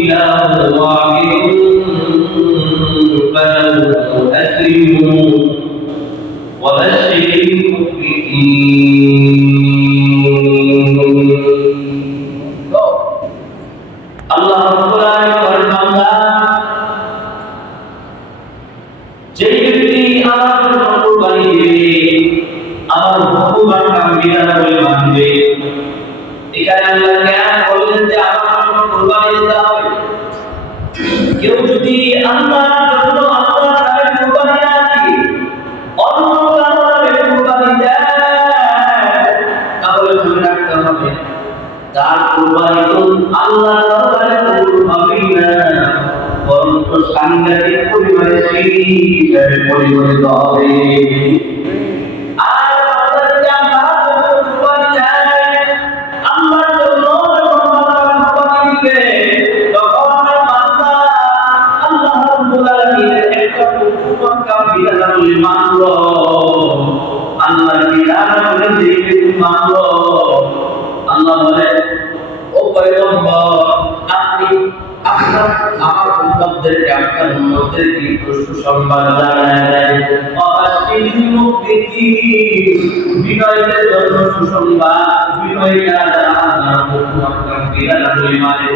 إله واحد فله أسلموا وبشر المخبتين আল্লাহ রাব্বুল আলামিন বান্দা যে ব্যক্তি আমার জন্য কুরবানি দিবে আমার হুকুমান কামবিনা বলে মানবে এখানে আল্লাহ কেন বললেন যে আমার জন্য কুরবানি দিতে হবে কেউ যদি আল্লাহর জন্য আল্লাহর নামে কুরবানি না দিয়ে অন্য কারো নামে কুরবানি দেয় তাহলে মনে রাখতে হবে তার কুরবানি তো আল্লাহর দরবারে কবুল হবে না বরঞ্চ সাংঘাতিক পরিমাণে শিরক হিসেবে পরিগণিত হবে। আর আল্লাহর যে আল্লাহর জন্য কুরবানি দেয় আল্লাহর জন্য কুরবানি দিবে তখন বান্দা আল্লাহ রাব্বুল আলামিনের একটা হুকুম কামবিনা বলে মানল আল্লাহর বিধান বলে যে মানল আল্লাহ বলে ও পয়গম্বর আপনি আমার উম্মতদেরকে আপনার উম্মতদেরকে সুসংবাদ জানান অবাশির মুক্তির বিনয়ীদের জন্য সুসংবাদ বিনয়ীরা যারা আল্লাহর হুকুম কামবিনা বলে মানে